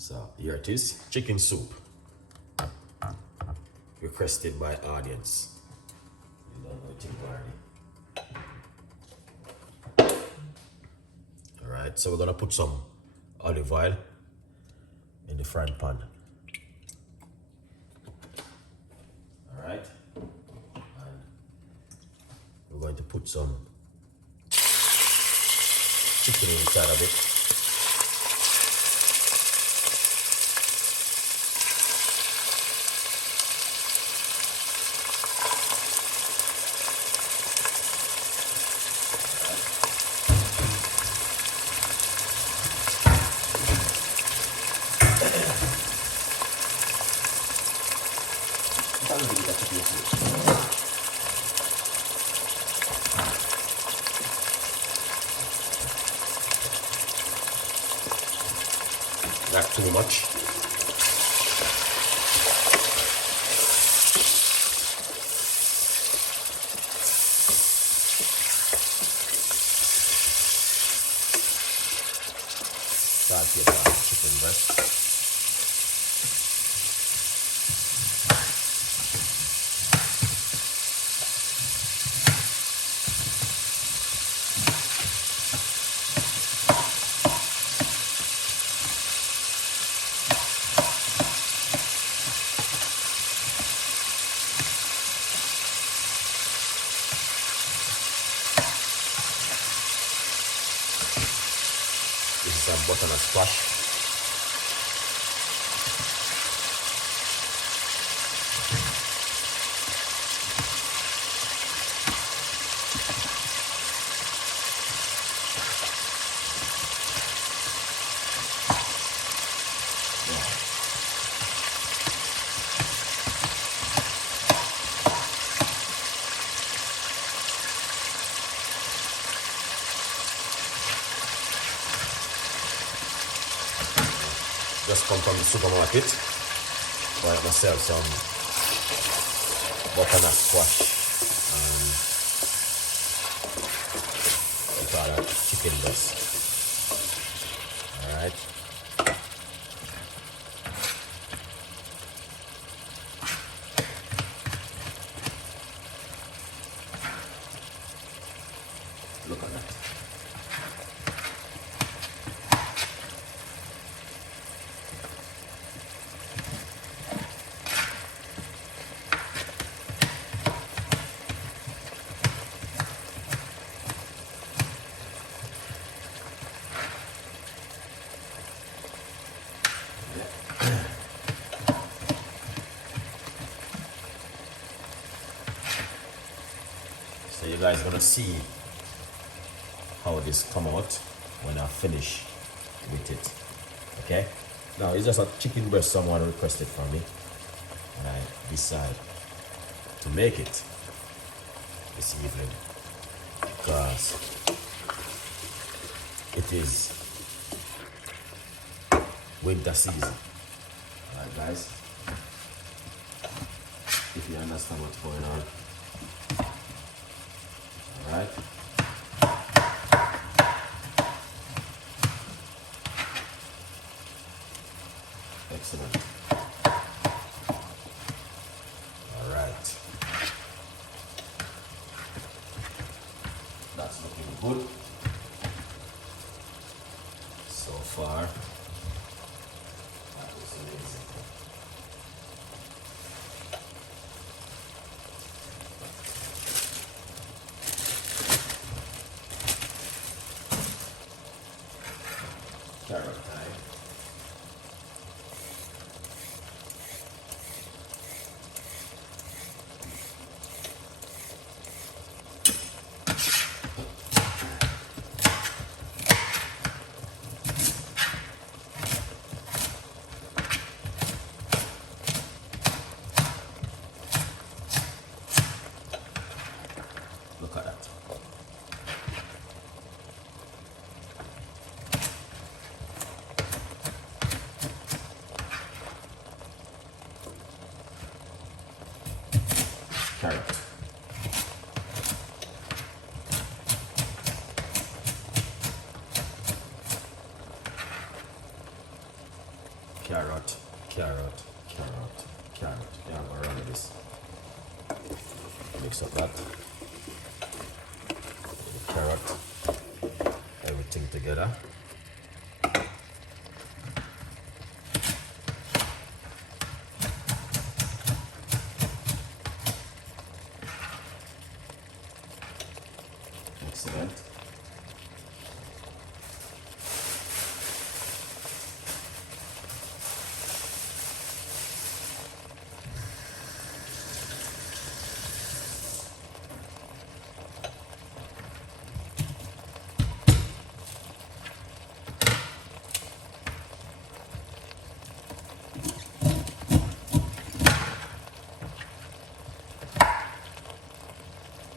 So here it is, chicken soup. Requested by audience. You don't know chicken already. Alright, so we're gonna put some olive oil in the frying pan. Alright. And we're going to put some chicken inside of it. Not too much. Start your chicken breast. This is some butternut squash. Just come from the supermarket. Buy myself some butternut squash and we call that chicken breast. Alright. Look at that. So you guys gonna see how this come out when I finish with it. Okay? Now it's just a chicken breast someone requested from me, and I decide to make it this evening because it is winter season. Alright guys, if you understand what's going on. Alright. Excellent. Alright. That's looking good so far. That looks amazing. Carrot time. Look at that. Carrot. carrot, carrot, carrot, carrot. Yeah, I'm gonna run with this. Mix up that. The carrot, everything together. Excellent.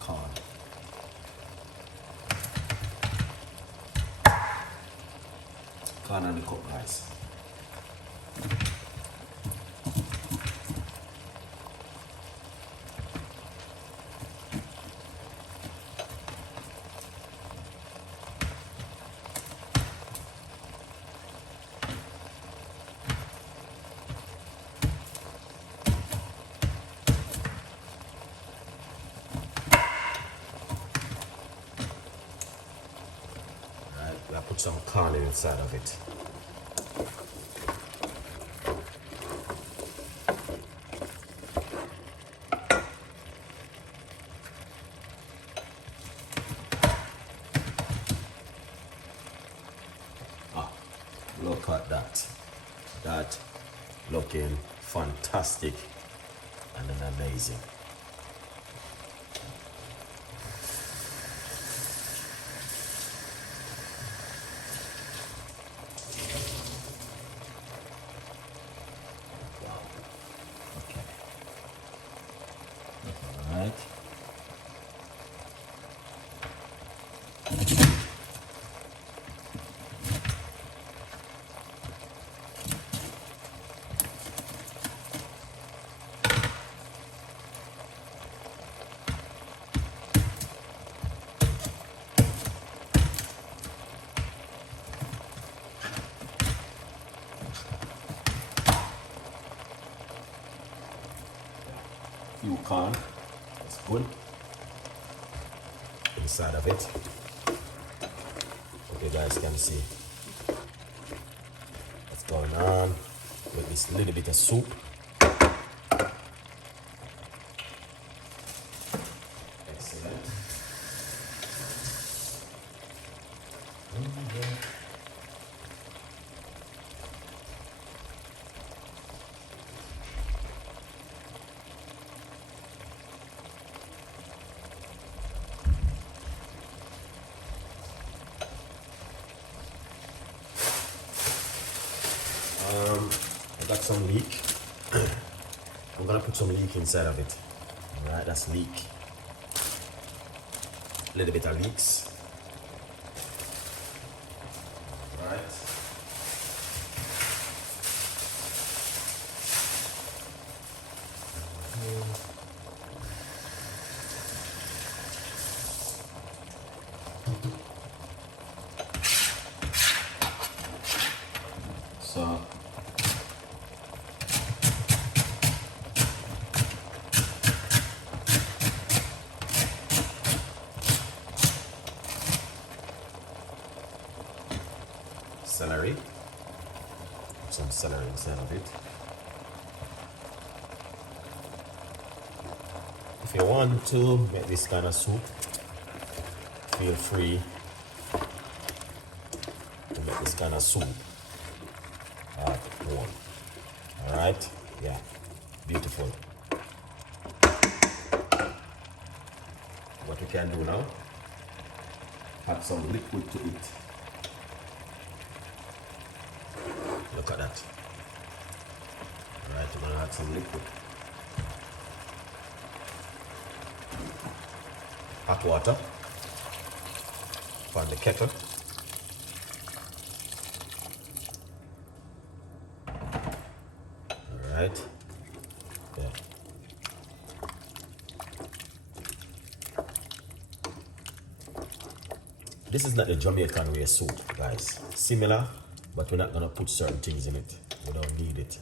Corn. Corn and the cooked rice. Right, I put some corn inside of it. Look at that. That looking fantastic and then amazing. Wow. Okay. All right. Few corn, that's good. Inside of it, so you guys can see what's going on with this little bit of soup. Excellent. I got some leek. I'm gonna put some leek inside of it. Alright, that's leek. A little bit of leeks. Alright. So celery, some celery inside of it. If you want to make this kind of soup, feel free to make this kind of soup at home. Alright? Yeah, beautiful. What we can do now, add some liquid to it. Look at that. Alright, we're gonna add some liquid. Hot water on the kettle. Alright. Yeah. This is not the Jamaican way soup, guys. Similar, but we're not gonna put certain things in it. We don't need it.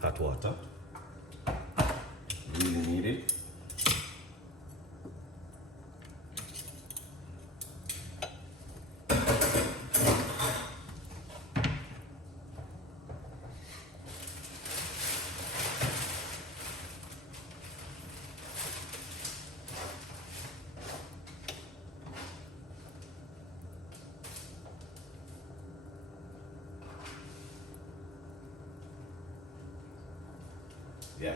Hot water. Really need it. Yeah.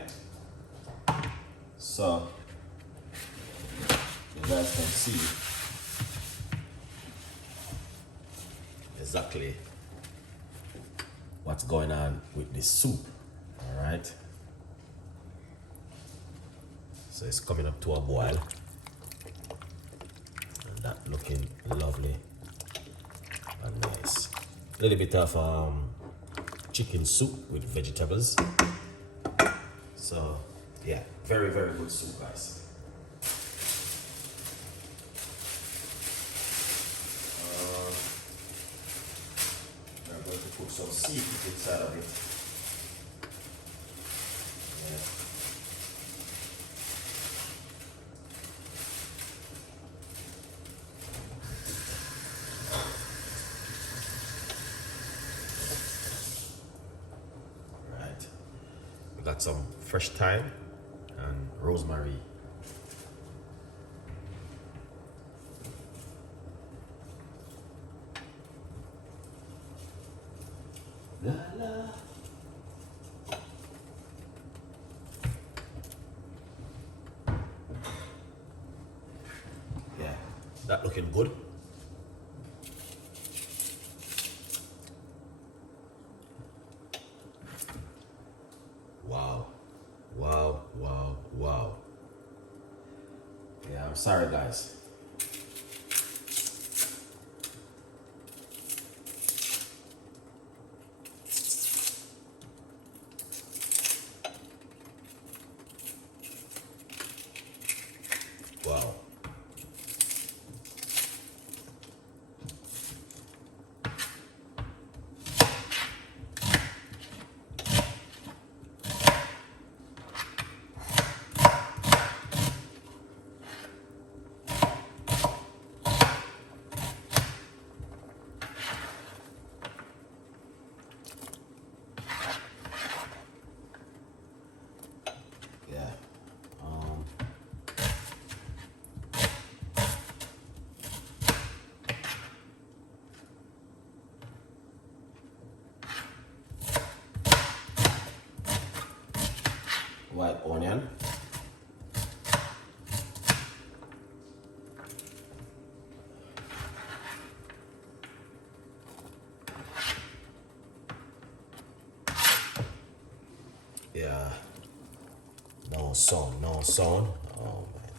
So you guys can see exactly what's going on with this soup. All right. So it's coming up to a boil, and that looking lovely and nice. A little bit of chicken soup with vegetables. So yeah, very, very good soup, guys. I'm going to put some seafood inside of it. Yeah. Right. We got some fresh thyme and rosemary. La, la. Yeah, that looking good. Wow, wow, wow, wow. Yeah, I'm sorry, guys. Wow. Yeah. White onion. Yeah. No sound, no sound. Oh man.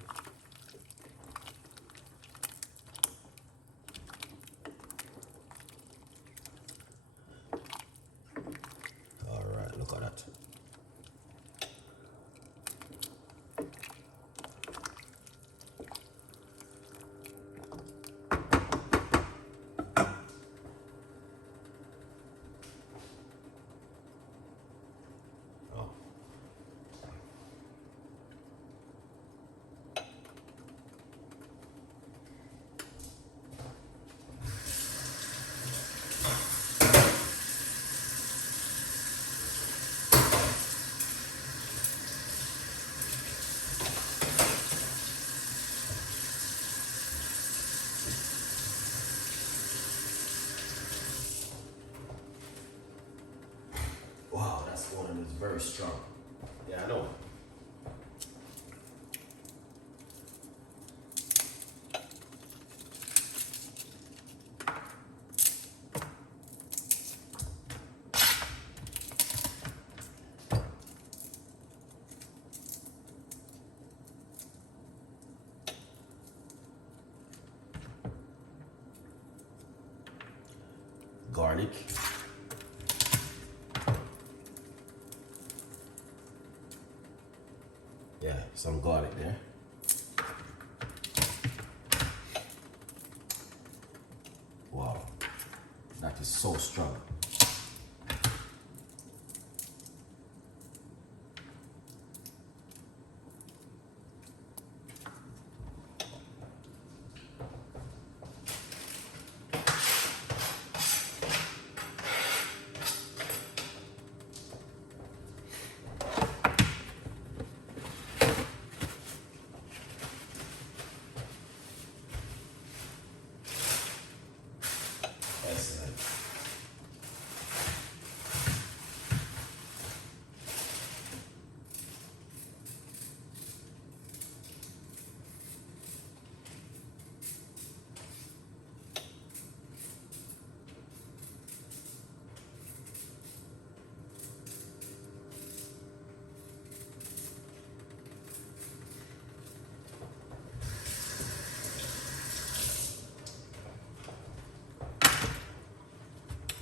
All right, look at that. Oh. Wow, that's one is very strong. Yeah, I know. Garlic. Yeah, some garlic there. Wow, that is so strong. Excellent.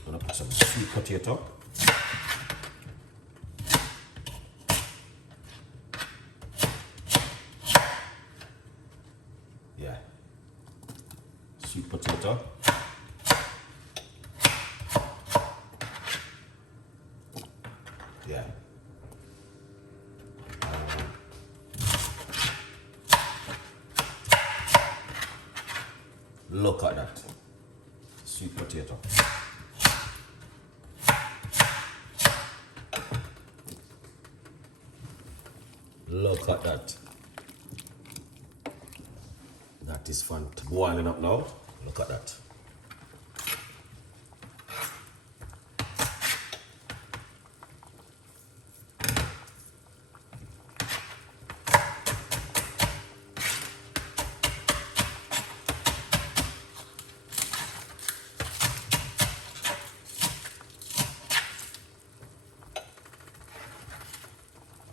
Gonna put some sweet potato. Yeah. Sweet potato. Yeah. Look at that. Sweet potato. Look at that. That is fun. Boiling up now. Look at that.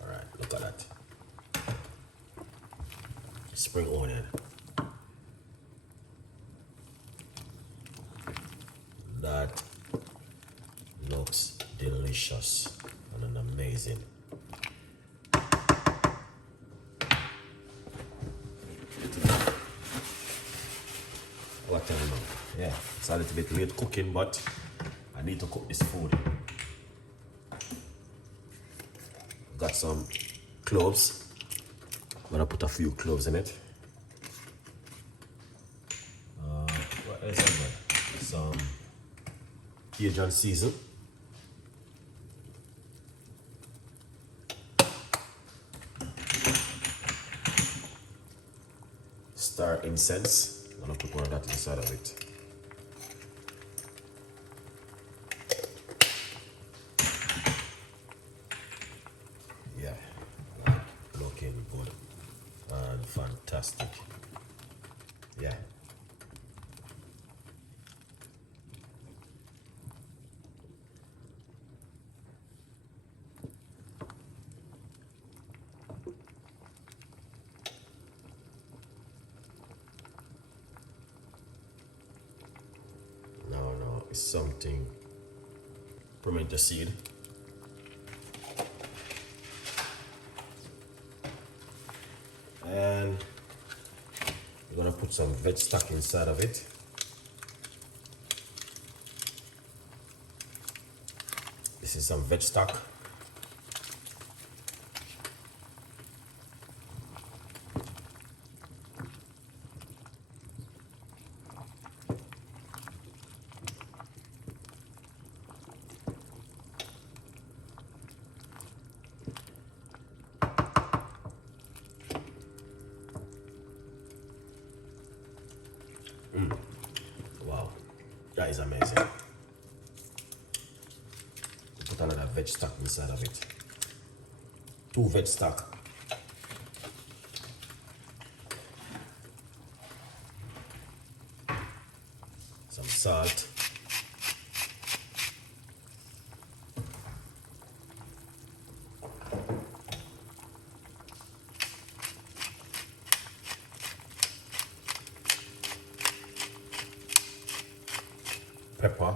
All right, look at that. Spring onion. That looks delicious and amazing. What time now? Yeah, it's a little bit late cooking, but I need to cook this food. Got some cloves. I'm gonna put a few cloves in it. What else I got? Some Cajun season. Star incense. I'm gonna put one of that inside of it. Yeah, looking good and fantastic. Yeah. Now it's something pimento seed. And we're gonna put some veg stock inside of it. This is some veg stock. Wow, that is amazing. Put another veg stock inside of it. 2 veg stock. Some salt. Pepper.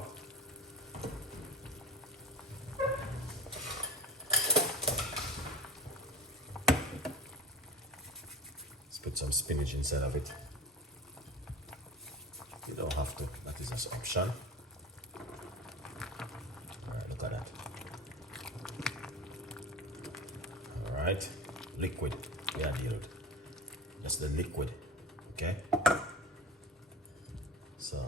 Let's put some spinach inside of it. don't have to, that is just option. Alright, look at that. Alright, liquid, we are dealing with. That's the liquid, okay? So,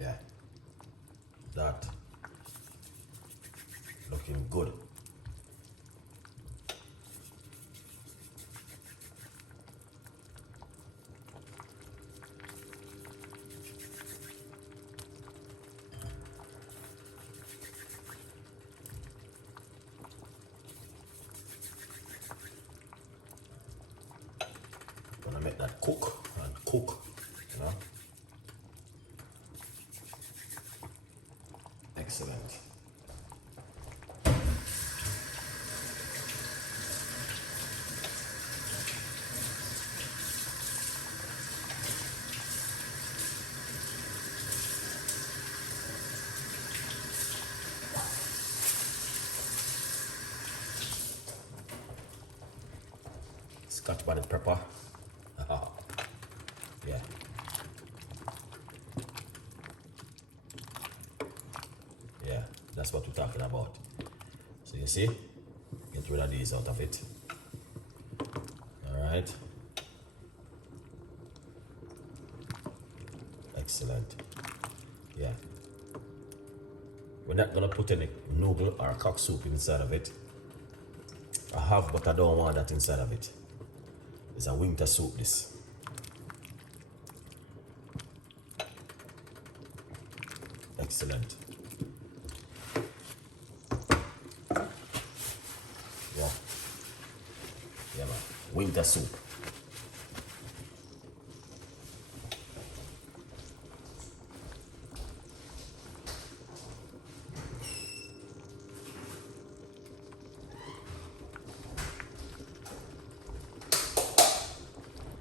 yeah, that looking good. Gonna make that cook and cook, you know. Excellent. Scotch bonnet pepper. Yeah. Yeah, that's what we're talking about. So you see, get rid of these out of it. All right. Excellent. Yeah. We're not gonna put any noodle or cock soup inside of it. I have, but I don't want that inside of it. It's a winter soup, this. Excellent. Yeah. Yeah, man. Winter soup.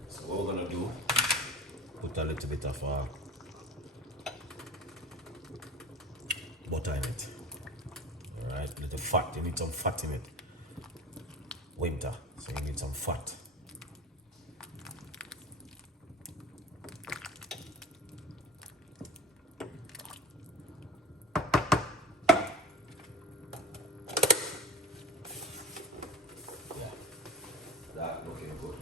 So what we're gonna do, put a little bit of butter in it. All right, little fat. You need some fat in it. Winter, so you need some fat. Yeah, that looking good.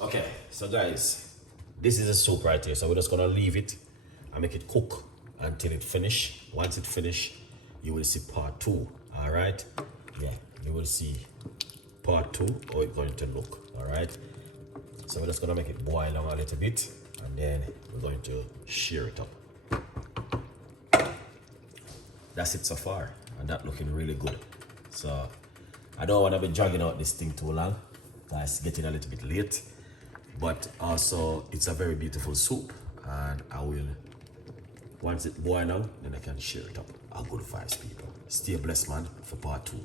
Okay, so guys, this is a soup right here. So we're just gonna leave it and make it cook until it finish. Once it finish, you will see part 2. All right? Yeah, you will see part 2 how it's going to look. All right? So we're just gonna make it boil down a little bit, and then we're going to shear it up. That's it so far, and that looking really good. So I don't want to be dragging out this thing too long. It's getting a little bit late, but also it's a very beautiful soup, and I will, once it boil down, then I can share it up. A good vibes, people. Stay blessed, man, for part 2.